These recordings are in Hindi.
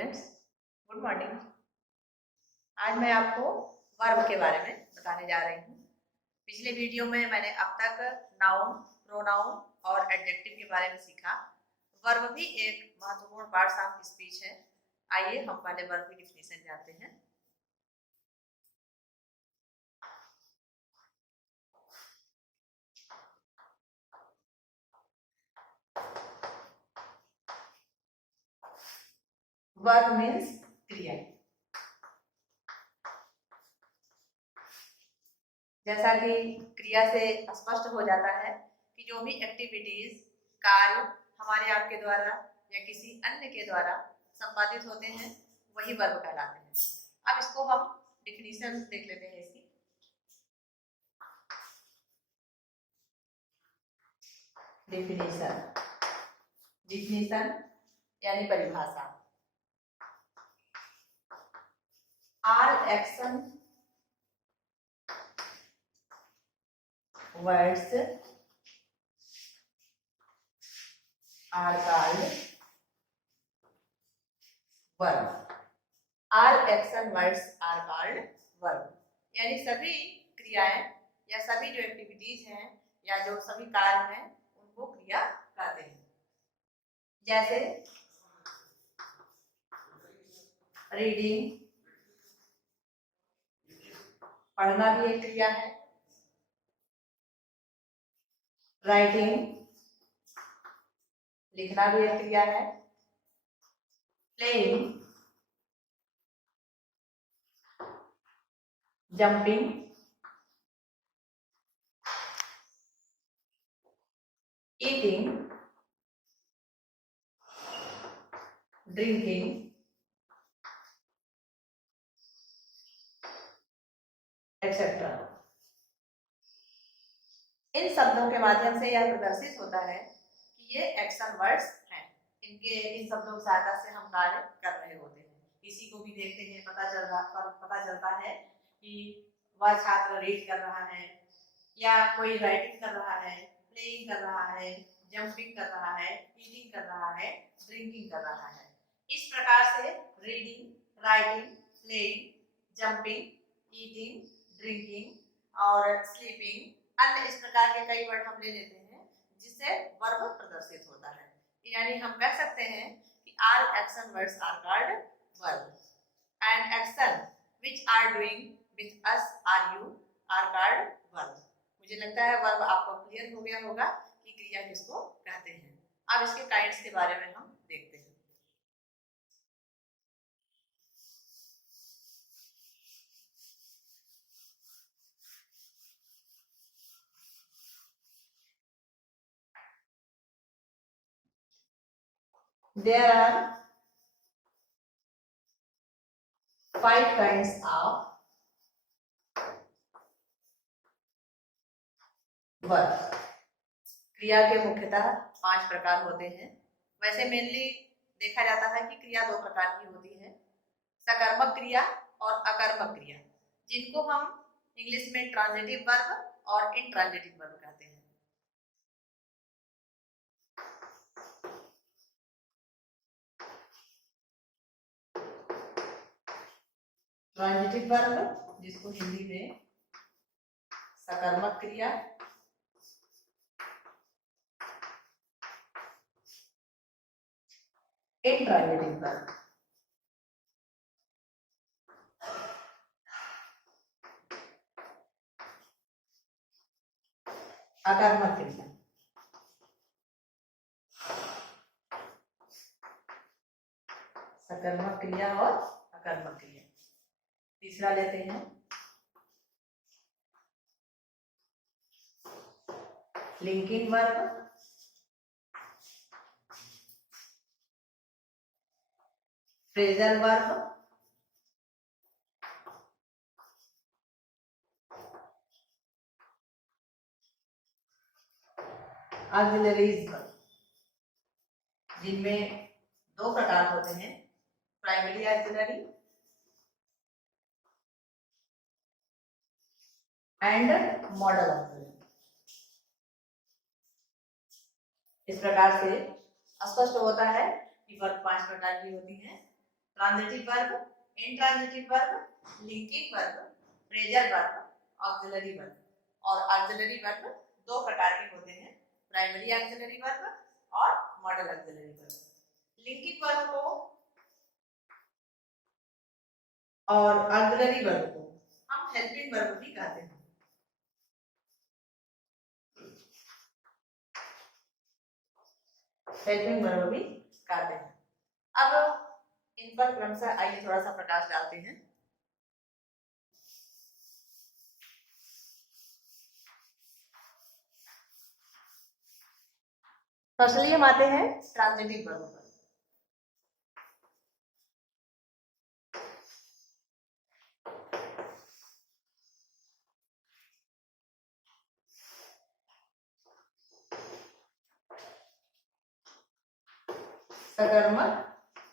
Students, good morning. आज मैं आपको वर्ब के बारे में बताने जा रही हूँ। पिछले वीडियो में मैंने अब तक नाउन, प्रोनाउन और एडजेक्टिव के बारे में सीखा। वर्ब भी एक महत्वपूर्ण पार्ट ऑफ स्पीच है। आइए हम पहले वर्ब की डिफिनीशन जानते हैं। वर्ब मीन्स क्रिया। जैसा कि क्रिया से स्पष्ट हो जाता है कि जो भी एक्टिविटीज, कार्य हमारे आपके द्वारा या किसी अन्य के द्वारा संपादित होते हैं वही वर्ब कहलाते हैं। अब इसको हम डिफिनीशन देख लेते हैं इसकी। डिफिनीशन यानी परिभाषा। All action words are called verb. All action words are called verb, यानी सभी क्रियाएं या सभी जो एक्टिविटीज हैं या जो सभी कार्य हैं उनको क्रिया कहते हैं। जैसे रीडिंग, पढ़ना भी एक क्रिया है। राइटिंग, लिखना भी एक क्रिया है। Playing, jumping, eating, drinking, etcetera. इन शब्दों के माध्यम से यह प्रदर्शित होता है कि ये एक्शन वर्ड्स हैं। इन शब्दों की सहायता से हम कार्य कर रहे होते हैं। किसी को भी देखते हैं पता चलता है कि वह छात्र रीड कर रहा है या कोई राइटिंग कर रहा है, प्लेइंग कर रहा है, जंपिंग कर रहा है, ईटिंग कर रहा है, ड्रिंकिंग कर रहा है। इस प्रकार से reading, writing, playing, jumping, eating, drinking और स्लीपिंग, अन्य इस प्रकार के कई वर्ड हम ले लेते हैं जिससे वर्ब प्रदर्शित होता है। यानी हम कह सकते हैं कि all action words are called verb and action which are doing with us are you are called verb. मुझे लगता है वर्ब आपको क्लियर हो गया होगा कि क्रिया किसको कहते हैं। अब इसके काइंड्स के बारे में हम देखते हैं। There are 5 kinds of verb. क्रिया के मुख्यतः 5 प्रकार होते हैं। वैसे मेनली देखा जाता है कि क्रिया 2 प्रकार की होती है, सकर्मक क्रिया और अकर्मक क्रिया, जिनको हम इंग्लिश में ट्रांजिटिव वर्ब और इंट्रांजिटिव वर्ब कहते हैं। ट्रांजिटिव वर्ब जिसको हिंदी में सकर्मक क्रिया, इंट्रांजिटिव वर्ब अकर्मक क्रिया। सकर्मक क्रिया और अकर्मक क्रिया। तीसरा लेते हैं linking verb, phrasal verb, auxiliaries verb, जिनमें 2 प्रकार होते हैं, primary auxiliary and model auxiliary. इस प्रकार से स्पष्ट होता है कि वर्ब 5 प्रकार की होती हैं। Transitive verb, intransitive verb, linking verb, phrasal verb, auxiliary verb. और ऑक्सिलरी वर्ब दो प्रकार के होते हैं, प्राइमरी ऑक्सिलरी वर्ब और model auxiliary verb. Linking verb को और ऑक्सिलरी वर्ब को हम हेल्पिंग वर्ब भी कहते हैं। हेल्पिंग वर्ब भी कहते हैं। अब इन पर क्रमशः आइए थोड़ा सा प्रकाश डालते हैं। फर्स्टली हम आते हैं ट्रांजिटिव वर्ब पर। सकर्मक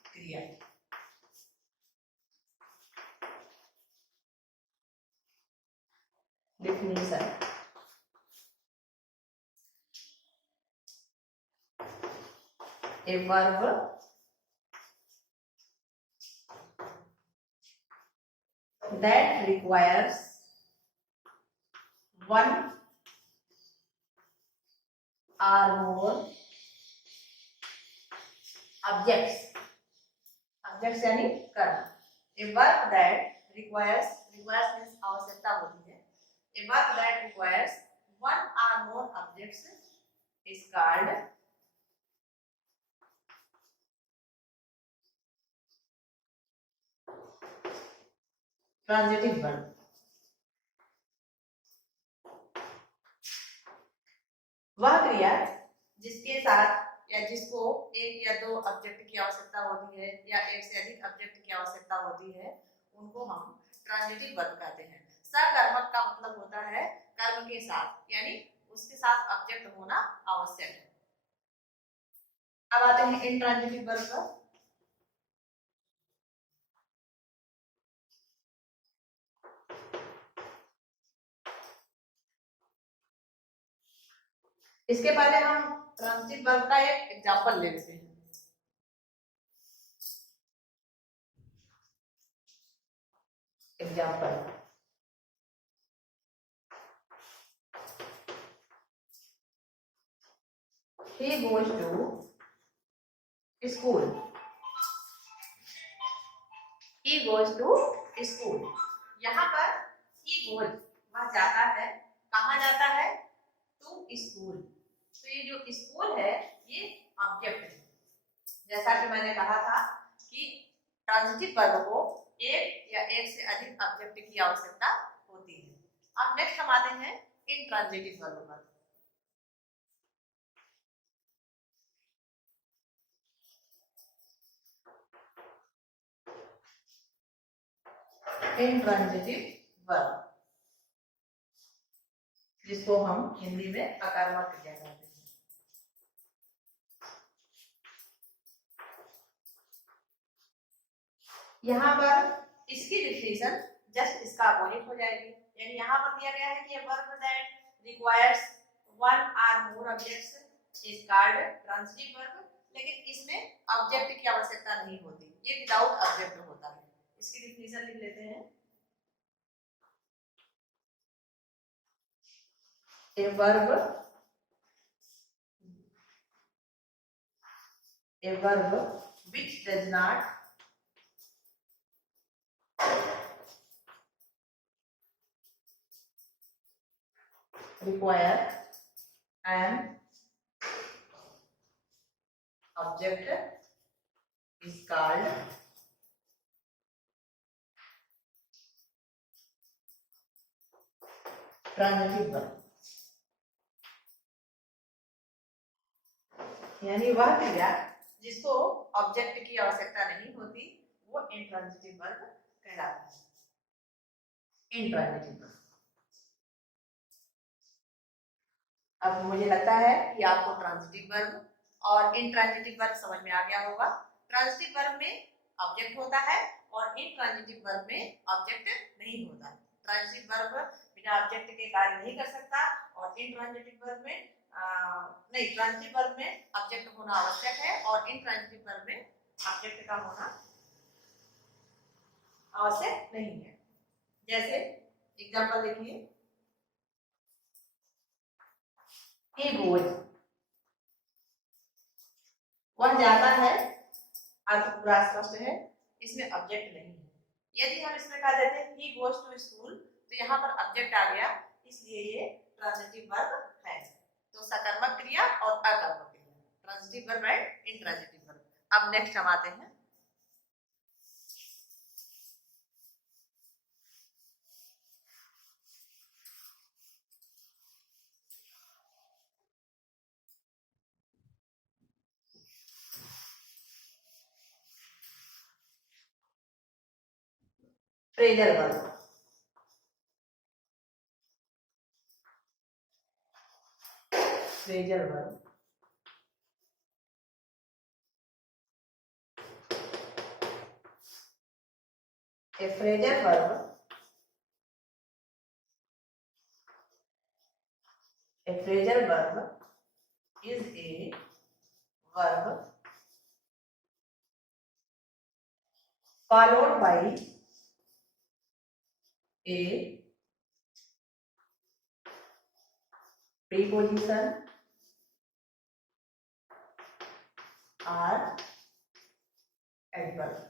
क्रिया। Definition. A verb that requires one or more objects, objects यानी कर्म। A verb that requires means आवश्यकता होती है। A verb that requires one or more objects is called transitive verb. वह क्रिया जिसके साथ या जिसको एक या दो ऑब्जेक्ट की आवश्यकता होती है या एक से अधिक ऑब्जेक्ट की आवश्यकता होती है, उनको हम ट्रांजिटिव वर्ब कहते हैं। सकर्मक का मतलब होता है कर्म के साथ, यानी उसके साथ ऑब्जेक्ट होना आवश्यक है। अब आते हैं इंट्रांजिटिव वर्ब पर। इसके पहले हम ट्रांजिटिव वर्ब का एक एग्जांपल ले लेते हैं। Example, he goes to school। he goes to school। यहाँ पर he goes वह जाता है, कहाँ जाता है? To school. तो ये जो स्कूल है ये ऑब्जेक्ट है। जैसा कि मैंने कहा था कि ट्रांजिटिव वर्ब को एक या एक से अधिक ऑब्जेक्ट की आवश्यकता होती है। अब नेक्स्ट हम आते हैं इंट्रांजिटिव वर्ब पर। इंट्रांजिटिव वर्ब, जिसको हम हिंदी में अकर्मक क्रिया कहते हैं। यहाँ पर इसकी डिफिनीशन जस्ट इसका अपोजिट हो जाएगी। यानी यहाँ पर दिया गया है कि वर्ब दैट रिक्वायर्स वन और more objects is called transitive verb, लेकिन इसमें ऑब्जेक्ट की आवश्यकता नहीं होती, ये विदाउट ऑब्जेक्ट होता है। इसकी डिफिनीशन लिख लेते हैं। A verb which does not require an object is called transitive verb. यानी वह क्रिया जिसको ऑब्जेक्ट की आवश्यकता नहीं होती वो इंट्रांजिटिव वर्ब कहलाता है। Intransitive verb. अब मुझे लगता है कि आपको ट्रांजिटिव वर्ब और इंट्रांजिटिव वर्ब समझ में आ गया होगा। ट्रांजिटिव वर्ब में ऑब्जेक्ट होता है और इंट्रांजिटिव वर्ब में ऑब्जेक्ट नहीं होता। ट्रांजिटिव वर्ब बिना ऑब्जेक्ट के कार्य नहीं कर सकता और इंट्रांजिटिव वर्ब में नहीं, ट्रांजिटिव वर्ब में ऑब्जेक्ट होना आवश्यक है और इंट्रांजिटिव वर्ब में ऑब्जेक्ट का होना आवश्यक नहीं है। जैसे एग्जाम्पल देखिए, he goes, वह जाता है, अर्थ पूरा स्पष्ट है, इसमें ऑब्जेक्ट नहीं है। यदि हम इसमें कह देते हैं he goes to school, तो यहाँ पर ऑब्जेक्ट आ गया, इसलिए ये ट्रांजिटिव वर्ब है। तो सकर्मक क्रिया और अकर्मक क्रिया, transitive verb and intransitive verb. अब नेक्स्ट हम आते हैं phrasal verb. Phrasal verb a phrasal verb is a verb followed by a preposition or adverb।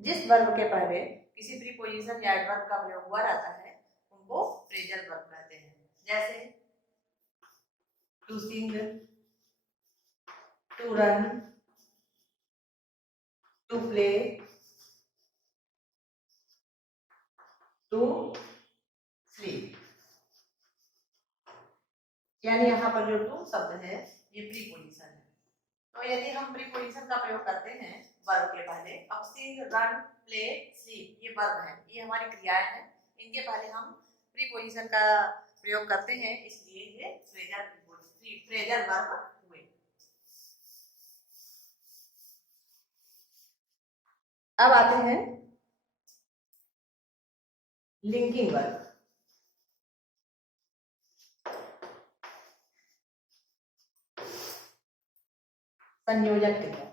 जिस वर्ब के पहले किसी प्रीपोजिशन या एडवर्ब का प्रयोग हुआ रहता है उनको फ्रेजल वर्ब कहते हैं। जैसे to sing, to run, to play, to sleep. यानी यहाँ पर जो टू शब्द है ये प्रीपोजिशन है। तो यदि हम प्रीपोजिशन का प्रयोग करते हैं वर्ब के पहले, अब सिंग, रन, प्ले, स्लीप ये वर्ब है, ये हमारी क्रियाएं हैं, इनके पहले हम प्रीपोजिशन का प्रयोग करते हैं, इसलिए ये फ्रेजल वर्ब हुए। अब आते हैं लिंकिंग वर्ब। संयोजक क्रिया।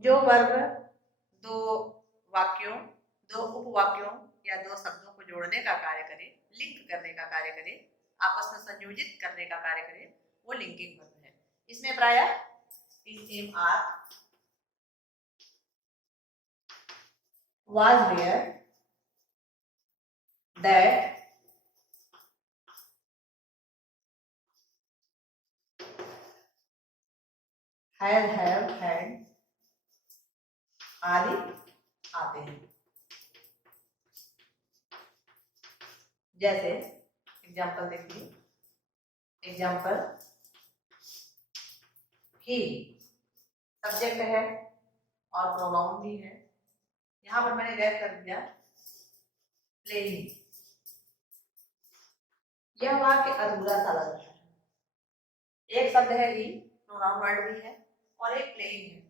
जो वर्ब दो वाक्यों, दो उपवाक्यों या दो शब्दों को जोड़ने का कार्य करे, लिंक करने का कार्य करे, आपस में संयोजित करने का कार्य करे, वो लिंकिंग वर्ब है। इसमें प्रायः is, am, are, was, were, that, had, have, had आदि आते हैं। जैसे एग्जाम्पल देखिए, एग्जाम्पल ही सब्जेक्ट है और प्रोनाउन भी है। यहाँ पर मैंने गैप कर दिया प्लेइंग, यह वाक्य अधूरा सा लग रहा है। एक शब्द है ही, प्रोनाउन वर्ड भी है, और एक प्लेइंग है,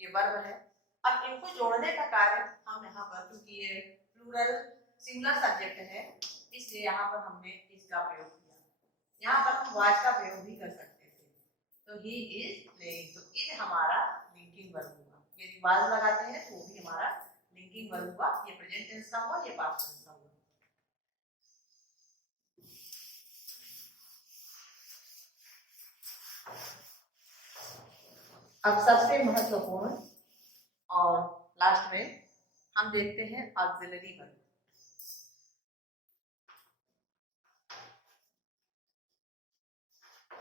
ये वर्ब है। अब इनको जोड़ने का कार्य हम यहाँ पर, क्योंकि ये प्लूरल सिंगुलर सब्जेक्ट है, इसलिए यहाँ पर हमने इसका प्रयोग किया। यहाँ पर हम वाज का प्रयोग भी कर सकते थे, तो ही इज प्लेइंग, तो इज हमारा लिंकिंग वर्ब हुआ। यदि वाज लगाते हैं तो वो भी हमारा लिंकिंग वर्ब हुआ। ये प्रेजेंट टेंस का हुआ, ये पास्ट टेंस का हुआ। अब सबसे महत्वपूर्ण और लास्ट में हम देखते हैं ऑक्सिलरी वर्ब।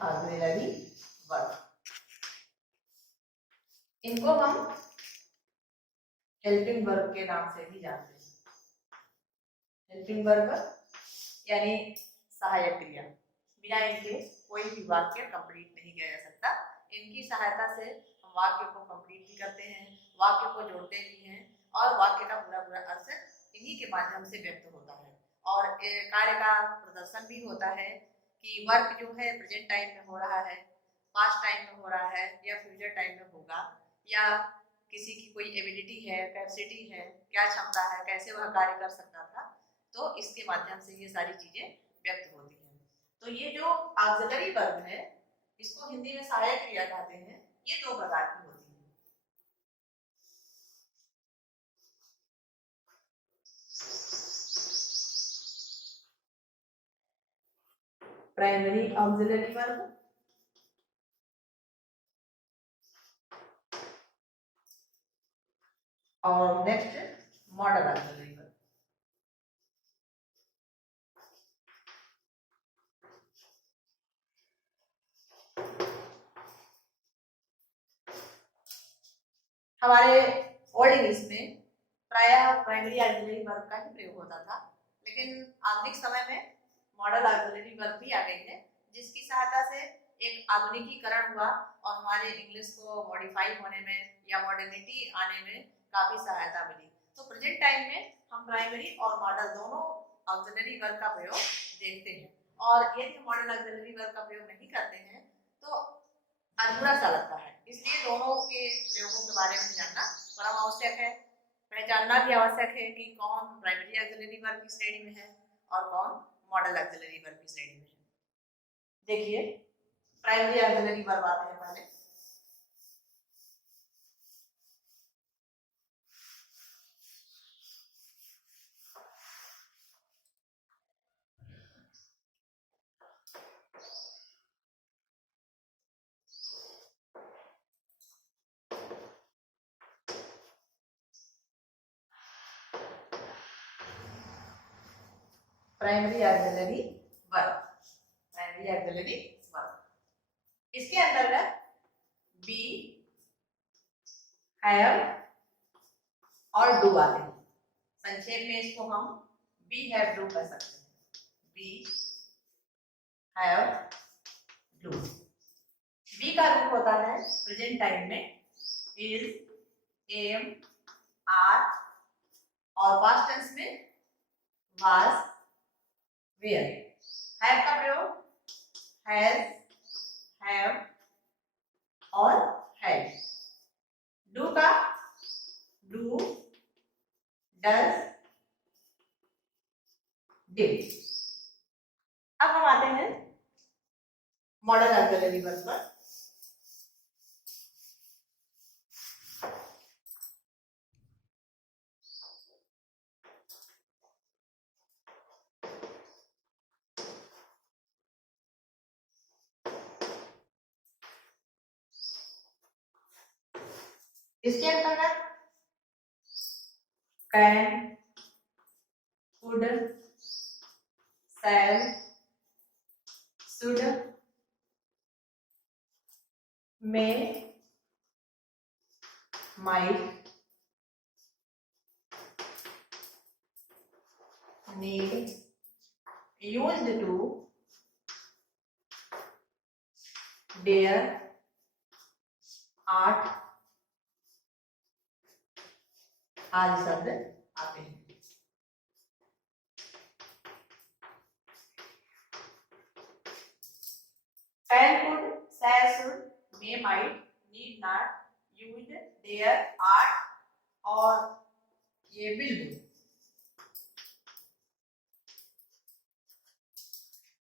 ऑक्सिलरी वर्ब, इनको हम हेल्पिंग वर्ब के नाम से भी जानते हैं। हेल्पिंग वर्ब यानी सहायक क्रिया, बिना इनके कोई भी वाक्य कंप्लीट नहीं किया जा सकता। इनकी सहायता से हम वाक्य को कंप्लीट भी करते हैं, वाक्य को जोड़ते भी हैं, और वाक्य का पूरा पूरा अर्थ इन्हीं के माध्यम से व्यक्त होता है। और कार्य का प्रदर्शन भी होता है कि वर्क जो है प्रेजेंट टाइम में हो रहा है, पास्ट टाइम में हो रहा है, या फ्यूचर टाइम में होगा, या किसी की कोई एबिलिटी है, कैपेसिटी है, क्या क्षमता है, कैसे वह कार्य कर सकता था। तो इसके माध्यम से ये सारी चीजें व्यक्त होती हैं। तो ये जो ऑक्सिलरी वर्ब है, इसको हिंदी में सहायक क्रिया कहते हैं। ये दो प्रकार की होती है। प्राइमरी ऑक्सिलरी वर्ब और नेक्स्ट मॉडल ऑक्सिलरी वर्ब। हमारे ओल्ड इंग्लिश में प्रायः प्राइमरी ऑक्सिलरी वर्ब का ही प्रयोग होता था, लेकिन आधुनिक समय में मॉडल ऑक्सिलरी वर्ब भी आ गई है, जिसकी सहायता से एक आधुनिकीकरण हुआ और हमारे इंग्लिश को मॉडिफाई होने में या मॉडर्निटी आने में काफी सहायता मिली। तो प्रेजेंट टाइम में हम प्राइमरी और मॉडल दोनों ऑक्सिलरी वर्ब का प्रयोग देखते हैं, और यदि मॉडल ऑक्सिलरी वर्ब का प्रयोग नहीं करते हैं तो अधूरा सा लगता है। इसलिए दोनों के प्रयोगों के बारे में जानना बड़ा आवश्यक है। पहचानना भी आवश्यक है कि कौन प्राइमरी ऑक्सिलरी वर्ब की श्रेणी में है और कौन मॉडल ऑक्सिलरी वर्ब की श्रेणी में है। देखिए, प्राइमरी ऑक्सिलरी वर्ब आते हैं पहले। Primary auxiliary verb, primary auxiliary verb. इसके अंतर्गत बी, हैव और डू आते हैं। संक्षेप में इसको हम बी हैव डू कह सकते हैं। B have do. बी का रूप होता है प्रेजेंट टाइम में इज, एम, आर, और पास्ट टेंस में वाज, वेयर। हैव का प्रयोग हैज, हैव और हैड। डू का डू, डज, डिड। अब हम आते हैं मॉडल ऑक्सिलरी वर्ब पर। इसके अंतर्गत can, could, shall, should, may, might, need, used to, dare, art आदि शब्द आते हैं। Can, could, shall, should, may, might, need not, used, dare, art और ये विल डू,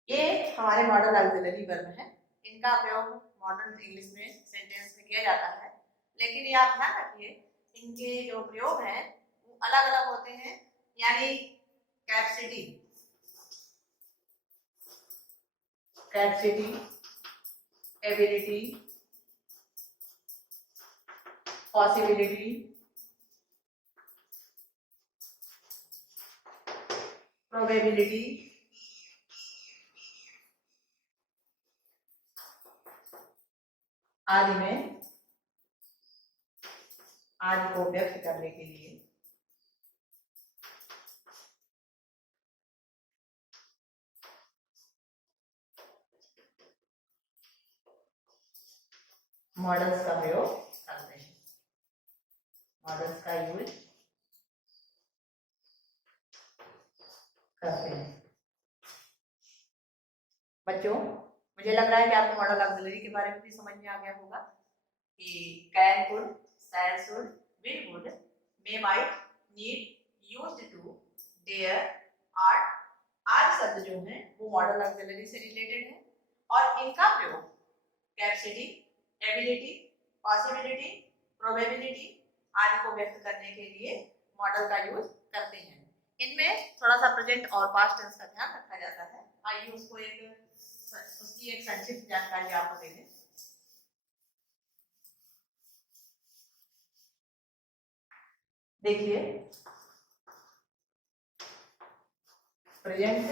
ये हमारे मॉडल ऑक्सिलरी वर्ब है। इनका प्रयोग मॉडर्न इंग्लिश में सेंटेंस में किया जाता है, लेकिन ये आप ध्यान रखिए इनके जो प्रयोग हैं वो अलग अलग होते हैं। यानी capacity, capacity, ability, possibility, probability, आदि में आदि को व्यक्त करने के लिए मॉडल्स का प्रयोग करते हैं। मॉडल्स का यूज करते हैं। बच्चों, मुझे लग रहा है कि आपको मॉडल ऑक्सिलरी के बारे में भी समझ में आ गया होगा कि can, could, shall, should, will, would, may, might, need, used to, dare, art आज शब्द जो है वो मॉडल ऑक्सिलरी से रिलेटेड है और इनका प्रयोग कैपेसिटी, एबिलिटी, पॉसिबिलिटी, प्रोबेबिलिटी आदि को व्यक्त करने के लिए मॉडल का यूज करते हैं। इनमें थोड़ा सा प्रेजेंट और पास्ट टेंस का ध्यान रखा जाता है। आइए उसकी एक संक्षिप्त जानकारी आपको दे दें। देखिए, present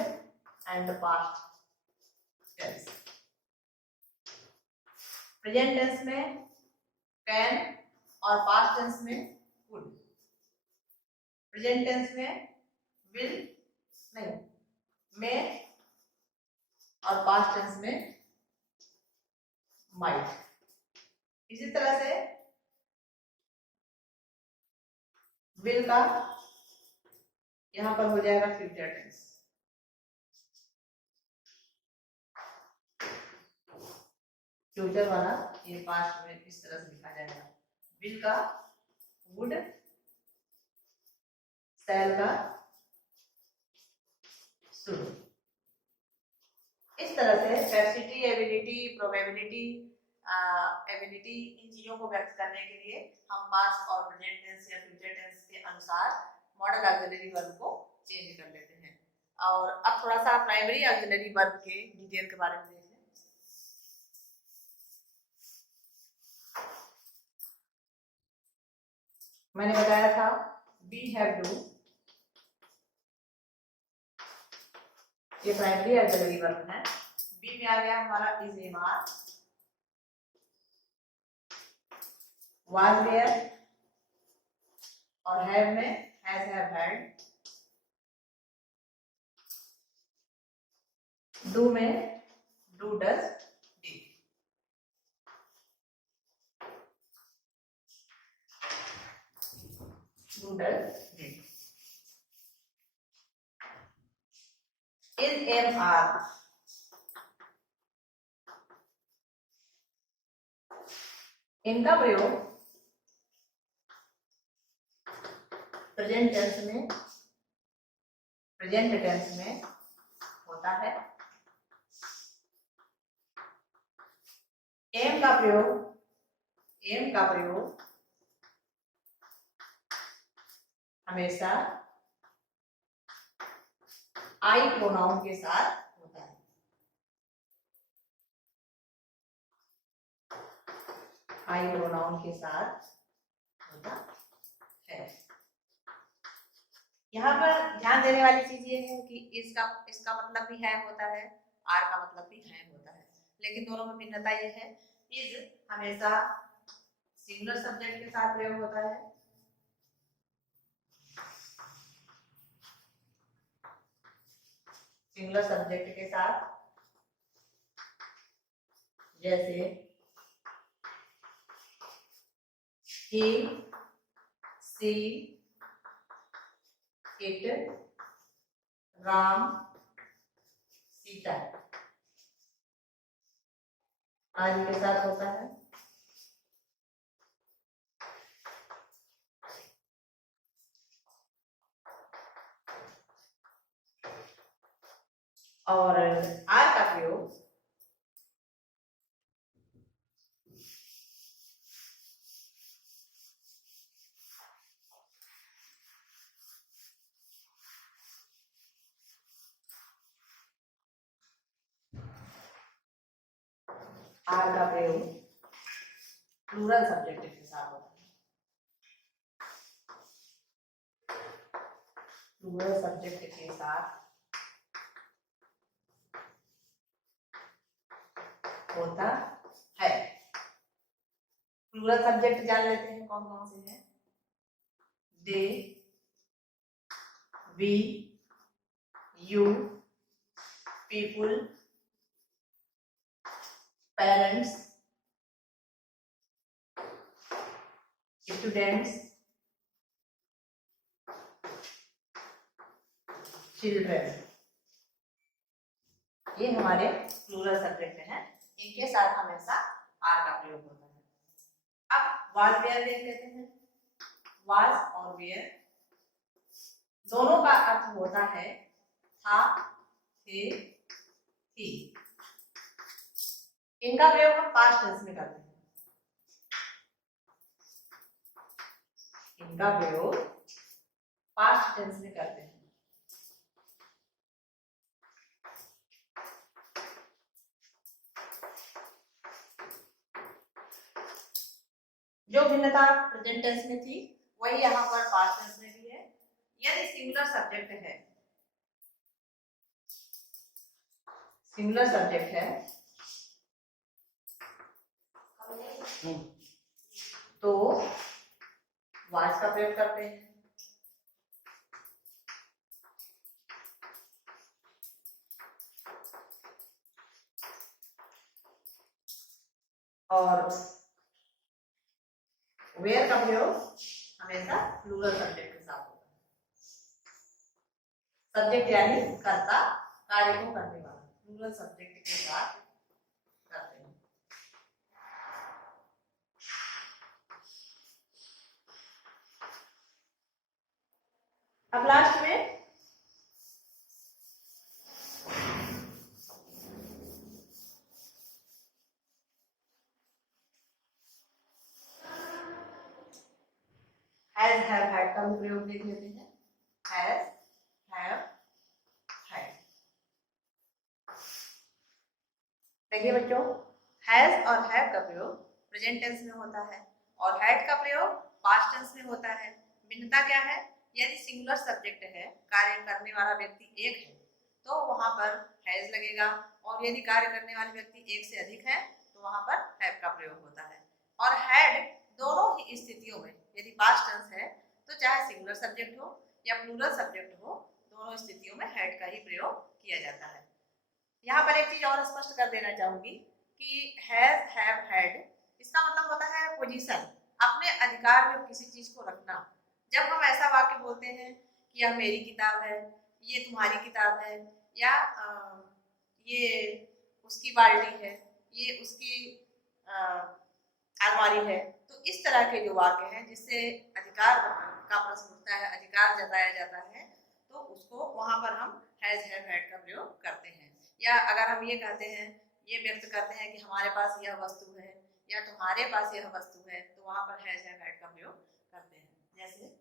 and past tense. Present tense में कैन और पास्ट टेंस में कुड। प्रेजेंट टेंस में विल नहीं, मे और पास्ट टेंस में माइट। इसी तरह से विल का यहां पर हो जाएगा फ्यूचर टेंस। फ्यूचर वाला ये पास्ट में इस तरह से लिखा जाएगा। विल का वुड, शैल का शुड। इस तरह से कैपेसिटी, एबिलिटी, प्रोबेबिलिटी, एबिलिटी इन चीजों को व्यक्त करने के लिए हम पास्ट और प्रेजेंट टेंस या फ्यूचर टेंस के अनुसार मॉडल ऑक्सिलरी वर्ब को चेंज कर लेते हैं। और अब थोड़ा सा प्राइमरी ऑक्सिलरी वर्ब के डिटेल के बारे में देखें। मैंने बताया था बी हैव डू, ये प्राइमरी ऑक्सिलरी वर्ब है। बी में आ गया हमारा is, am, are. Was, were और हैव में हैज, हैव, हैड। डू में do, does, did. Do, does, did. Is, am, are. इनका प्रयोग प्रेजेंट टेंस में होता है। एम का प्रयोग हमेशा आई प्रोनाउन के साथ होता है। आई प्रोनाउन के साथ होता है। यहाँ पर ध्यान देने वाली चीज ये है कि इसका मतलब भी है होता है, आर का मतलब भी है होता है, लेकिन दोनों में भिन्नता ये है। इज हमेशा सिंगुलर सब्जेक्ट के साथ प्रयोग होता है, सिंगुलर सब्जेक्ट के साथ, जैसे he, she, it, Ram, Sita आदि के साथ होता है। और आर का प्रयोग प्लूरल सब्जेक्ट के साथ होता है। प्लूरल सब्जेक्ट के साथ होता है। प्लूरल सब्जेक्ट जान लेते हैं कौन कौन से हैं। They, we, you, people, parents, students, children. ये हमारे प्लूरल सब्जेक्ट हैं, इनके साथ हमेशा आर का प्रयोग होता है। अब वाज, वेयर देख लेते हैं। वाज और वेयर दोनों का अर्थ होता है था थे, थी। इनका प्रयोग हम पास्ट टेंस में करते हैं। इनका प्रयोग पास्ट टेंस में करते हैं। जो भिन्नता प्रेजेंट टेंस में थी वही यहाँ पर पास्ट टेंस में भी है। यदि सिंगुलर सब्जेक्ट है, सिंगुलर सब्जेक्ट है तो वाज का प्रयोग करते हैं। और वेयर का प्रयोग हमेशा प्लूरल सब्जेक्ट के साथ होता है। सब्जेक्ट यानी कर्ता, कार्य को करने वाला, प्लूरल सब्जेक्ट के साथ करते हैं। अब लास्ट में हैज, हैव, हैड का भी प्रयोग देख लेते हैं। Has, have, had. देखिए बच्चों, हैज और हैव का प्रयोग प्रेजेंट टेंस में होता है और हैड का प्रयोग पास्ट टेंस में होता है। भिन्नता क्या है? यदि सिंगुलर सब्जेक्ट है, कार्य करने वाला व्यक्ति एक है, तो वहां पर हैज लगेगा, और यदि कार्य करने वाले व्यक्ति एक से अधिक है तो वहां पर हैव का प्रयोग होता है। और हैड दोनों ही स्थितियों में, यदि पास्ट टेंस है तो चाहे सिंगुलर सब्जेक्ट हो या प्लूरल सब्जेक्ट हो, दोनों स्थितियों में हैड का ही प्रयोग किया जाता है। यहाँ पर एक चीज और स्पष्ट कर देना चाहूंगी कि हैज, हैव, हैड इसका मतलब होता है पोजीशन, अपने अधिकार में किसी चीज को रखना। जब हम ऐसा वाक्य बोलते हैं कि यह मेरी किताब है, ये तुम्हारी किताब है, या ये उसकी बाल्टी है, ये उसकी अलमारी है, तो इस तरह के जो वाक्य हैं जिससे अधिकार का प्रश्न उठता है, अधिकार जताया जाता है, तो उसको वहां पर हम हैज, हैव, हैड का प्रयोग करते हैं। या अगर हम ये कहते हैं, ये व्यक्त करते हैं कि हमारे पास यह वस्तु है या तुम्हारे पास यह वस्तु है, तो वहां पर हैज, हैव, हैड का प्रयोग करते हैं। जैसे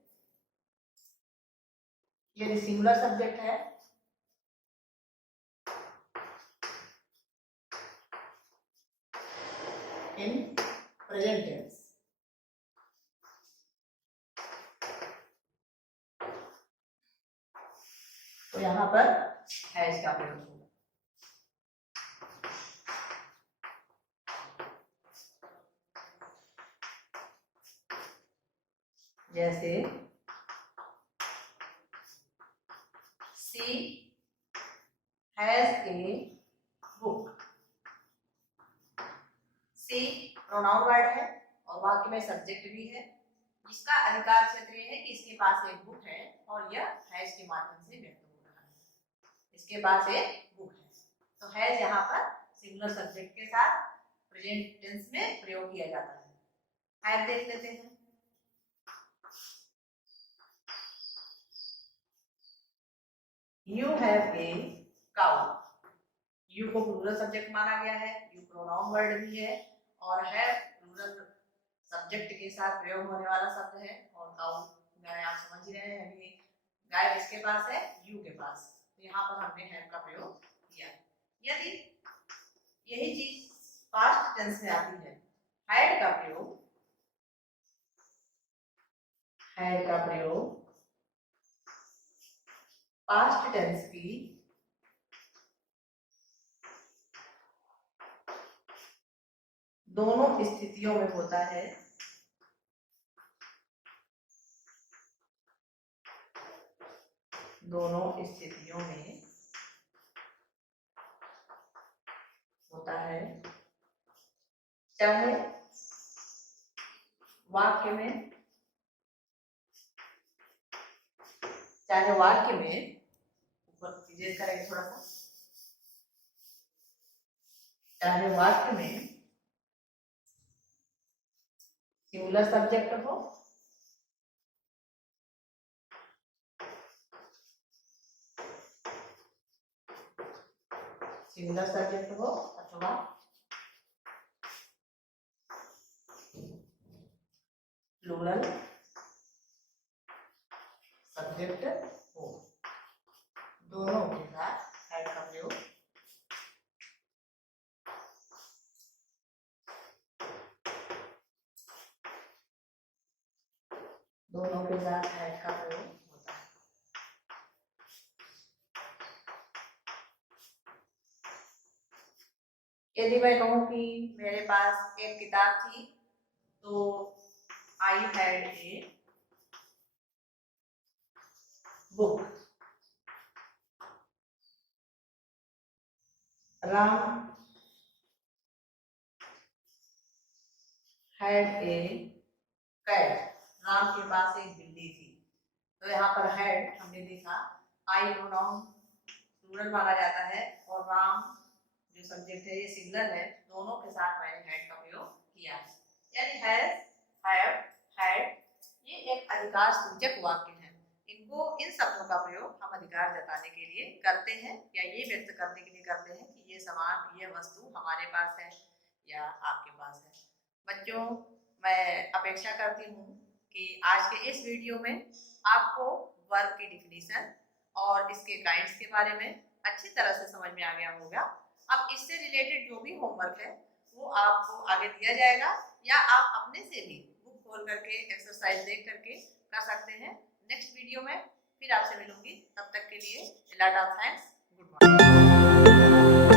ये सिंगुलर सब्जेक्ट है, इन प्रेजेंट टेंस, तो यहाँ पर हैज का प्रयोग होगा। जैसे she has a book. She pronoun word है और वाक्य में सब्जेक्ट भी है, जिसका अधिकार क्षेत्र ये है कि इसके पास एक बुक है और यह हैज के माध्यम से व्यक्त हो रहा है। इसके पास एक बुक है, तो हैज यहाँ पर सिंगुलर सब्जेक्ट के साथ प्रेजेंट टेंस में प्रयोग किया जाता है। हैव देख लेते हैं। You have a cow. You को प्लूरल सब्जेक्ट माना गया है, यू प्रोनाउन वर्ड भी है, और हैव प्लूरल सब्जेक्ट के साथ प्रयोग होने वाला शब्द है। और काउ गाय, आप समझ ही रहे हैं, अभी गाय किसके पास है? यू के पास, तो यहाँ पर हमने हैव का प्रयोग किया। यदि यही चीज पास्ट टेंस में आती है, हैड का प्रयोग, हैड का प्रयोग पास्ट टेंस की दोनों स्थितियों में होता है। दोनों स्थितियों में होता है, चाहे वाक्य में, चाहे वाक्य में, ऊपर करेंगे थोड़ा सा, चाहे वाक्य में सिंगुलर सब्जेक्ट हो सिंगुलर सब्जेक्ट हो अथवा प्लूरल सब्जेक्ट हो, दोनों के साथ हैड का प्रयोग होता है। यदि मैं कहूँ कि मेरे पास एक किताब थी तो I had a book. Ram had a cat. Ram के पास एक बिल्ली थी। तो यहाँ पर हैड हमने देखा आई प्रोनाउन प्लूरल माना जाता है और राम जो सब्जेक्ट है ये सिंगुलर है, दोनों के साथ मैंने हैड का प्रयोग किया है। यानी हैज, हैव, हैड ये एक अधिकार सूचक वाक्य है। इनको इन शब्दों का प्रयोग हम अधिकार जताने के लिए करते हैं या ये व्यक्त करने के लिए करते हैं कि ये सामान, ये वस्तु हमारे पास है या आपके पास है। बच्चों, मैं अपेक्षा करती हूँ कि आज के इस वीडियो में आपको वर्ब की डिफिनीशन और इसके काइंड्स के बारे में अच्छी तरह से समझ में आ गया होगा। अब इससे रिलेटेड जो भी होमवर्क है वो आपको आगे दिया जाएगा या आप अपने से भी बुक खोल करके एक्सरसाइज देख करके कर सकते हैं। नेक्स्ट वीडियो में फिर आपसे मिलूंगी, तब तक के लिए lot of thanks, good morning.